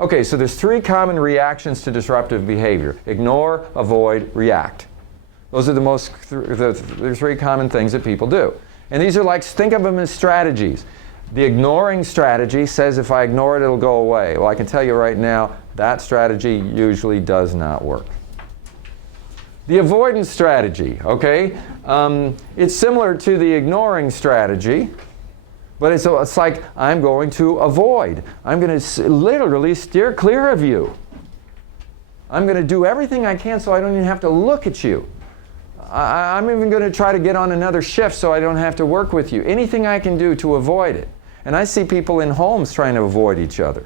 Okay, so there's 3 common reactions to disruptive behavior. Ignore, avoid, react. Those are the 3 common things that people do. And these are like, think of them as strategies. The ignoring strategy says if I ignore it, it'll go away. Well, I can tell you right now, that strategy usually does not work. The avoidance strategy, okay? It's similar to the ignoring strategy, but it's like I'm going to avoid. I'm going to literally steer clear of you. I'm going to do everything I can so I don't even have to look at you. I'm even going to try to get on another shift so I don't have to work with you. Anything I can do to avoid it. And I see people in homes trying to avoid each other.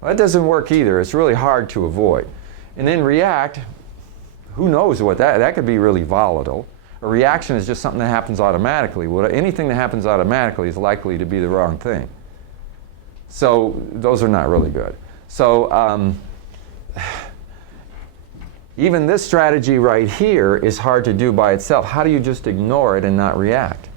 Well, that doesn't work either. It's really hard to avoid. And then react, who knows what that could be really volatile. A reaction is just something that happens automatically. Well, anything that happens automatically is likely to be the wrong thing. So those are not really good. So even this strategy right here is hard to do by itself. How do you just ignore it and not react?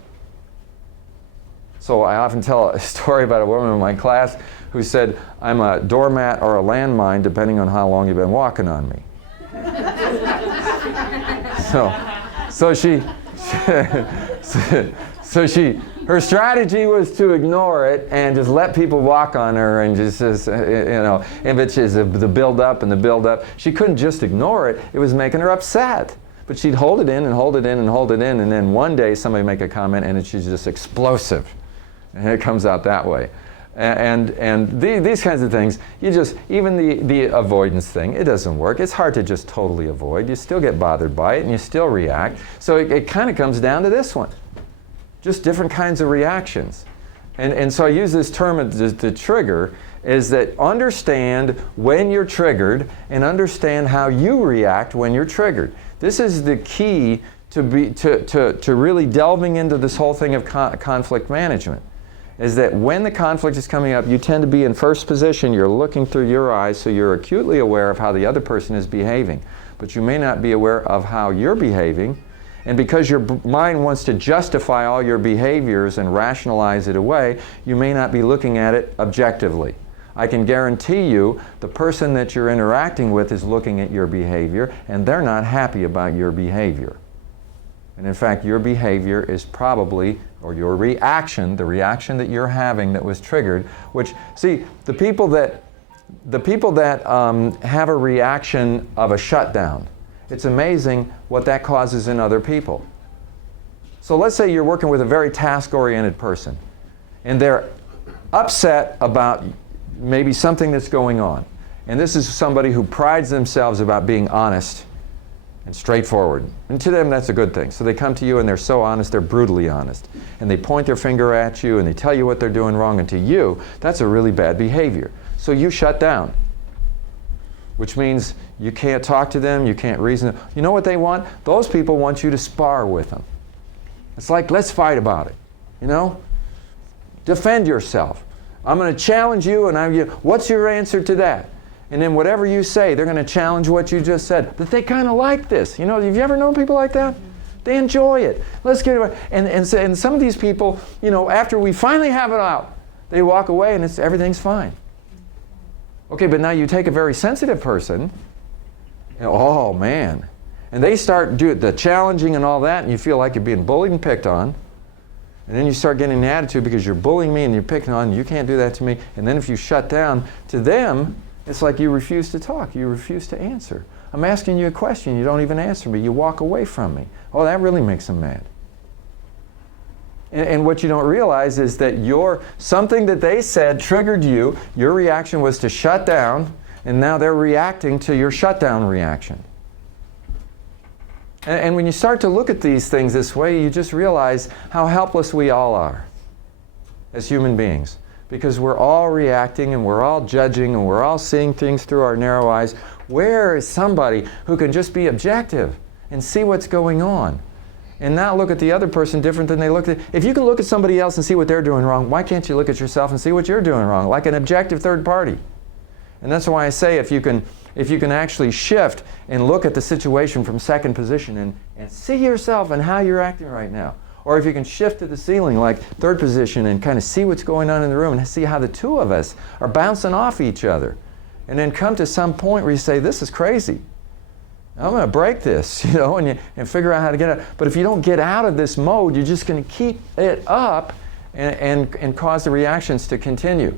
So I often tell a story about a woman in my class who said, I'm a doormat or a landmine depending on how long you've been walking on me. Her strategy was to ignore it and just let people walk on her and just and it's just the build up and the build up. She couldn't just ignore it. It was making her upset. But she'd hold it in and hold it in and hold it in, and then one day somebody make a comment and she's just explosive. And it comes out that way. And these kinds of things, even the avoidance thing, it doesn't work. It's hard to just totally avoid. You still get bothered by it and you still react. So it kind of comes down to this one. Just different kinds of reactions. And so I use this term, the trigger, is that understand when you're triggered and understand how you react when you're triggered. This is the key to really delving into this whole thing of conflict management. Is that when the conflict is coming up, you tend to be in first position. You're looking through your eyes, so you're acutely aware of how the other person is behaving. But you may not be aware of how you're behaving. And because your mind wants to justify all your behaviors and rationalize it away, you may not be looking at it objectively. I can guarantee you the person that you're interacting with is looking at your behavior, and they're not happy about your behavior. And in fact, your behavior is probably, or your reaction, the reaction that you're having that was triggered, which, see, the people that have a reaction of a shutdown, it's amazing what that causes in other people. So let's say you're working with a very task-oriented person, and they're upset about maybe something that's going on. And this is somebody who prides themselves about being honest and straightforward. And to them, that's a good thing. So they come to you and they're so honest, they're brutally honest. And they point their finger at you and they tell you what they're doing wrong. And to you, that's a really bad behavior. So you shut down, which means you can't talk to them, you can't reason. You know what they want? Those people want you to spar with them. It's like, let's fight about it. You know? Defend yourself. I'm going to challenge you, and what's your answer to that? And then whatever you say, they're going to challenge what you just said. But they kind of like this. You know, have you ever known people like that? They enjoy it. Let's get it. And some of these people, you know, after we finally have it out, they walk away and everything's fine. Okay, but now you take a very sensitive person, and, oh man, and they start doing the challenging and all that, and you feel like you're being bullied and picked on. And then you start getting an attitude because you're bullying me and you're picking on, you can't do that to me. And then if you shut down, to them, it's like you refuse to talk, you refuse to answer. I'm asking you a question, you don't even answer me, you walk away from me. Oh, that really makes them mad. And what you don't realize is that something that they said triggered you, your reaction was to shut down, and now they're reacting to your shutdown reaction. And when you start to look at these things this way, you just realize how helpless we all are as human beings. Because we're all reacting and we're all judging and we're all seeing things through our narrow eyes. Where is somebody who can just be objective and see what's going on and not look at the other person different than they look at? If you can look at somebody else and see what they're doing wrong, why can't you look at yourself and see what you're doing wrong, like an objective third party? And that's why I say if you can actually shift and look at the situation from second position and see yourself and how you're acting right now. Or if you can shift to the ceiling like third position and kind of see what's going on in the room and see how the two of us are bouncing off each other. and then come to some point where you say, this is crazy. I'm going to break this, you know, and figure out how to get out. But if you don't get out of this mode, you're just going to keep it up and cause the reactions to continue.